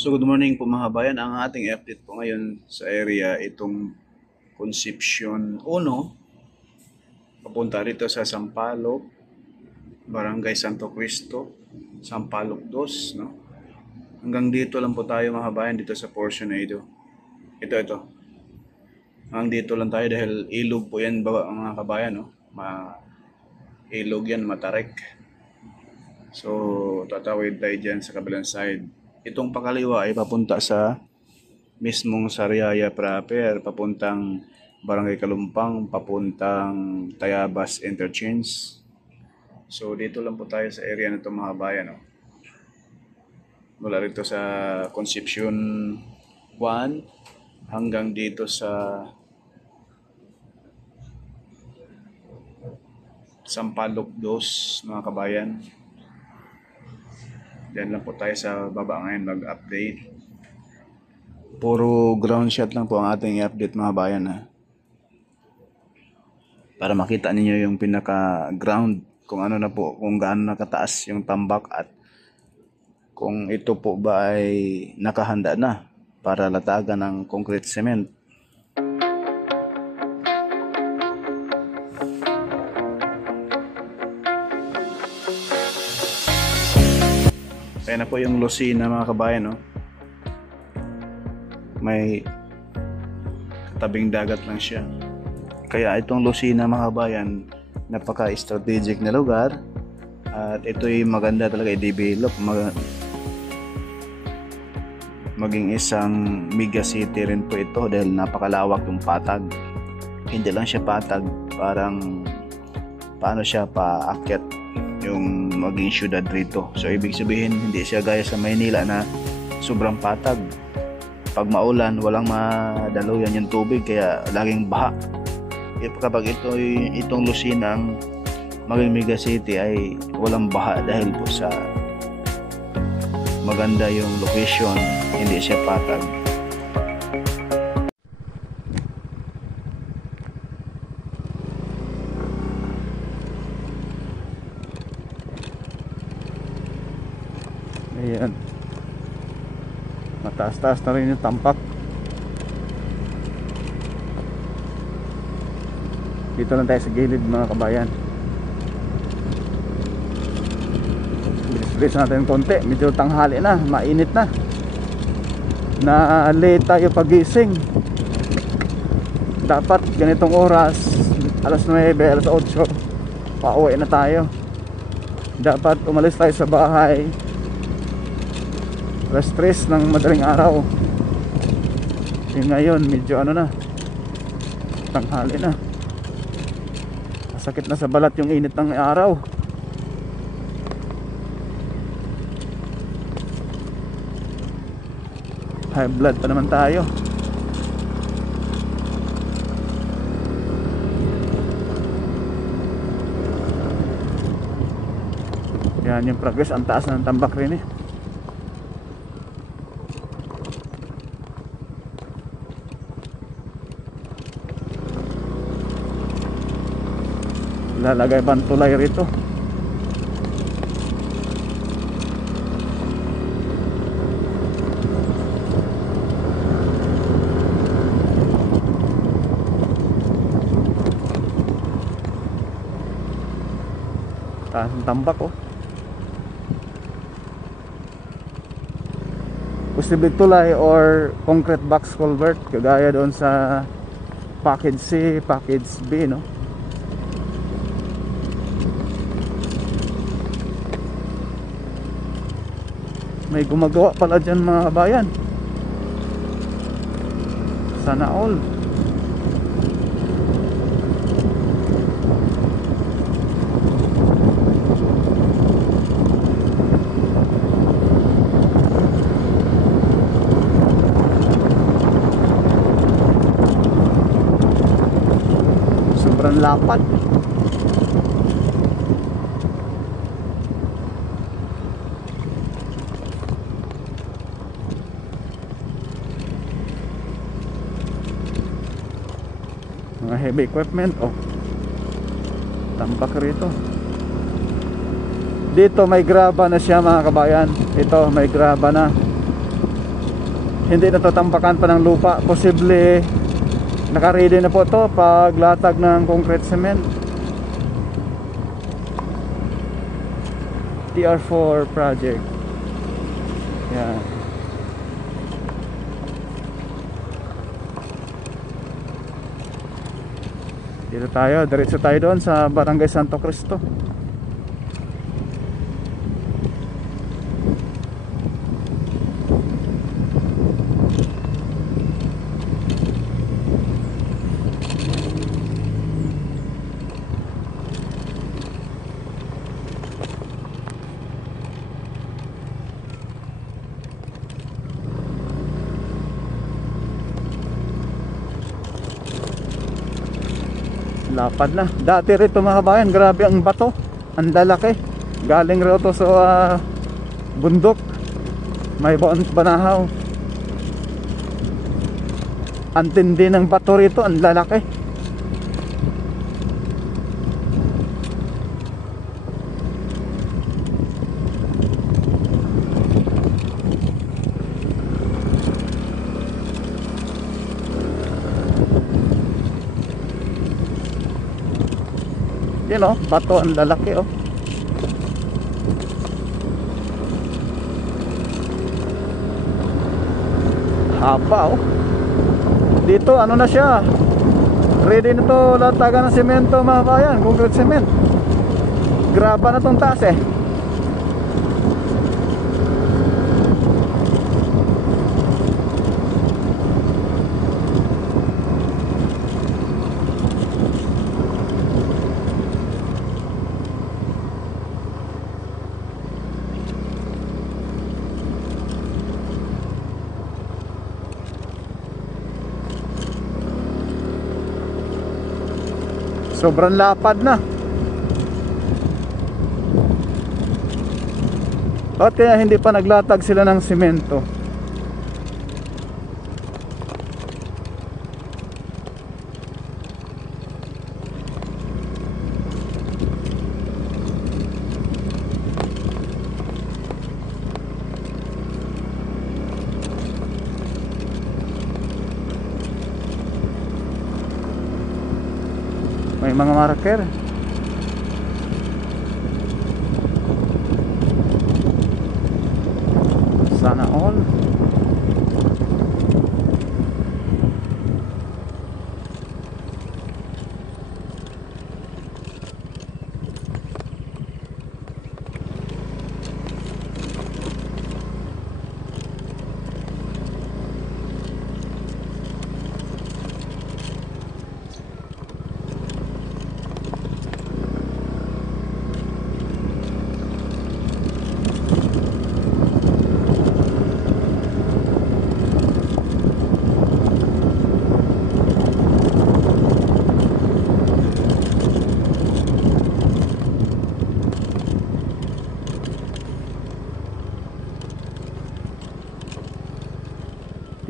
So good morning po mga kabayan. Ang ating update po ngayon sa area itong Concepcion 1 papunta rito sa Sampaloc, Barangay Santo Cristo, Sampaloc 2, no? Hanggang dito lang po tayo mga kabayan dito sa portion na ito. Ito. Hanggang dito lang tayo dahil ilog po yan mga kabayan, no? Ilog yan, Matarek. So tatawid tayo dyan sa kabilang side. Itong pakaliwa ay papunta sa mismong Sariaya proper, papuntang Barangay Kalumpang, papuntang Tayabas Interchange. So dito lang po tayo sa area na ito mga bayan. No? Mula rito sa Concepcion 1 hanggang dito sa Sampaloc 2 mga kabayan. Diyan lang po tayo sa baba ngayon mag-update. Puro ground shot lang po ang ating update mga bayan ha. Para makita ninyo yung pinaka ground kung ano na po, kung gaano nakataas yung tambak at kung ito po ba ay nakahanda na para latagan ng concrete cement. Kaya na po yung Lucena mga kabayan, no? May katabing dagat lang siya. Kaya itong Lucena mga kabayan, napaka-strategic na lugar at ito'y maganda talaga i-develop. Maging isang mega city rin po ito dahil napakalawak yung patag. Hindi lang siya patag, parang paano siya paakyat yung maging syudad rito. So ibig sabihin hindi siya gaya sa Maynila na sobrang patag. Pag maulan walang madaluyan yung tubig kaya laging baha. Kapag itong Lucena ang maging mega city ay walang baha dahil po sa maganda yung location, hindi siya patag. Ayan, mataas-taas na rin yung tampak. Dito lang tayo sa gilid mga kabayan. Bilis natin konti, medyo tanghali na, mainit na. Late tayo pagising. Dapat ganitong oras, alas 9, alas 8, pauwi na tayo. Dapat umalis tayo sa bahay alas 3 ng madaling araw. Ngayon medyo na, tanghali na. Sakit na sa balat yung init ng araw. High blood pa naman tayo. Yan yung progress, ang taas ng tambak rin eh. Lalagay bang tulay rito? Taas ng tambak oh. Posible tulay or concrete box culvert kagaya doon sa package C, package B, no? May gumagawa pala dyan mga kabayan. Sana all. Sobrang lapad. Mga heavy equipment oh. Tambak rito. Dito may graba na siya mga kabayan. Ito may graba na. hindi natatambakan pa ng lupa. Posible naka-ready na po to paglatag ng concrete cement. TR4 project. Yan. Dito tayo, diretso tayo doon sa Barangay Santo Cristo. Lapad na. Dati rito mga kabayan, grabe ang bato. Ang lalaki. Galing rito sa bundok. May banahaw. Ang tindi ng bato rito, ang lalaki. Yan oh, bato ang lalaki oh. Haba oh. Dito ano na siya, ready na to latagan ng semento mga kabayan, concrete cement. Graba na tong taas eh. Sobrang lapad na. Bakit kaya hindi pa naglatag sila ng semento? May mga marker. Sana all.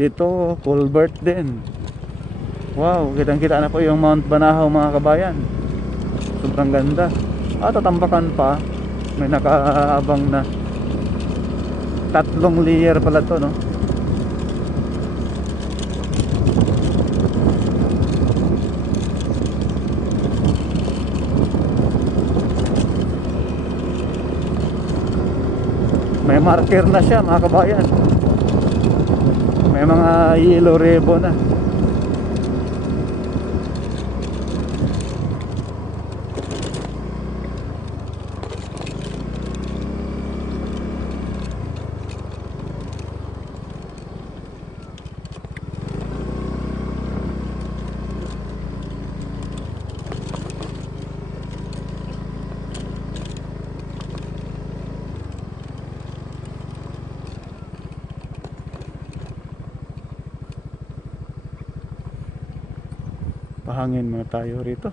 Dito, culvert din. Wow, kitang-kita na po yung Mount Banahaw mga kabayan. Sobrang ganda. Tatambakan pa. May nakaabang na. 3 layer pala to, no? May marker na siya mga kabayan. May mga yellow ribbon na. Pahangin muna tayo rito.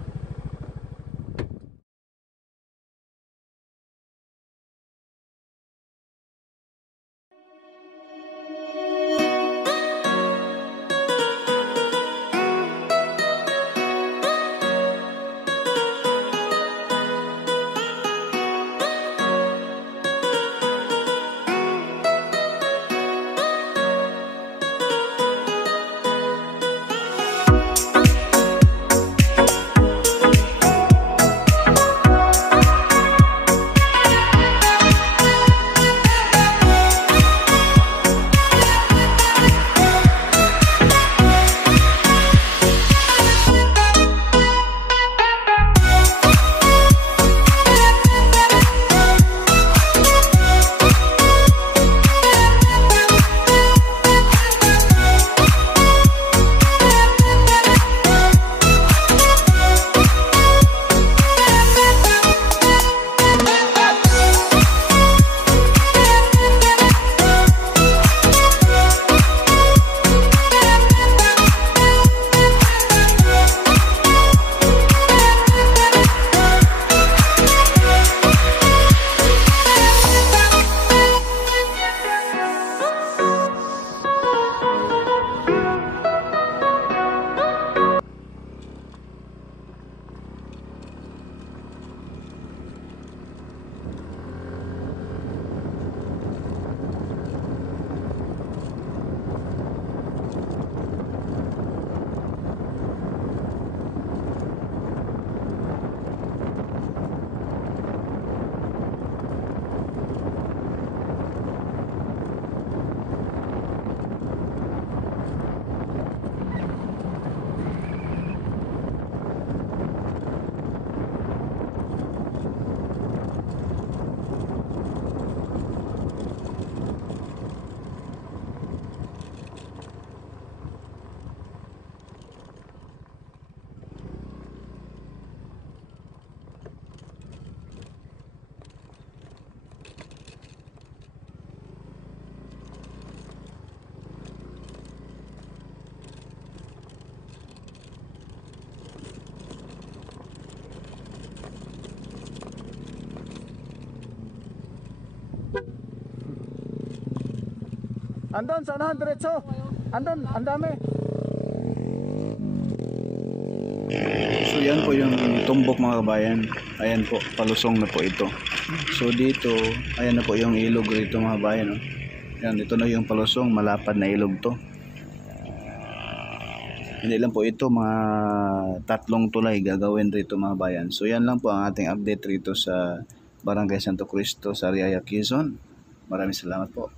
Andon, sa unahan, diretso. Andon, ang dami. So yan po yung tumbok mga kabayan. Ayan po, palusong na po ito. So dito, ayan na po yung ilog rito mga kabayan. Oh. Yan, ito na yung palusong, malapad na ilog to. Hindi lang po ito, mga 3 tulay gagawin rito mga bayan. So yan lang po ang ating update rito sa Barangay Santo Cristo sa Ariaya, Quezon. Maraming salamat po.